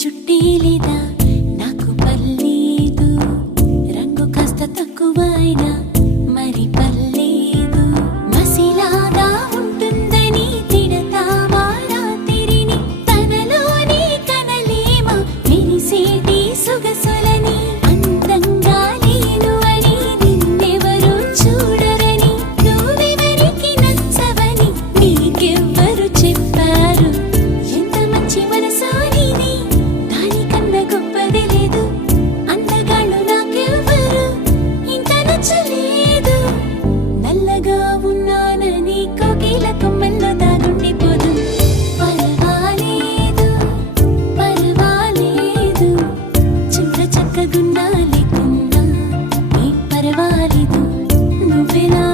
చుట్టి లేదా Marina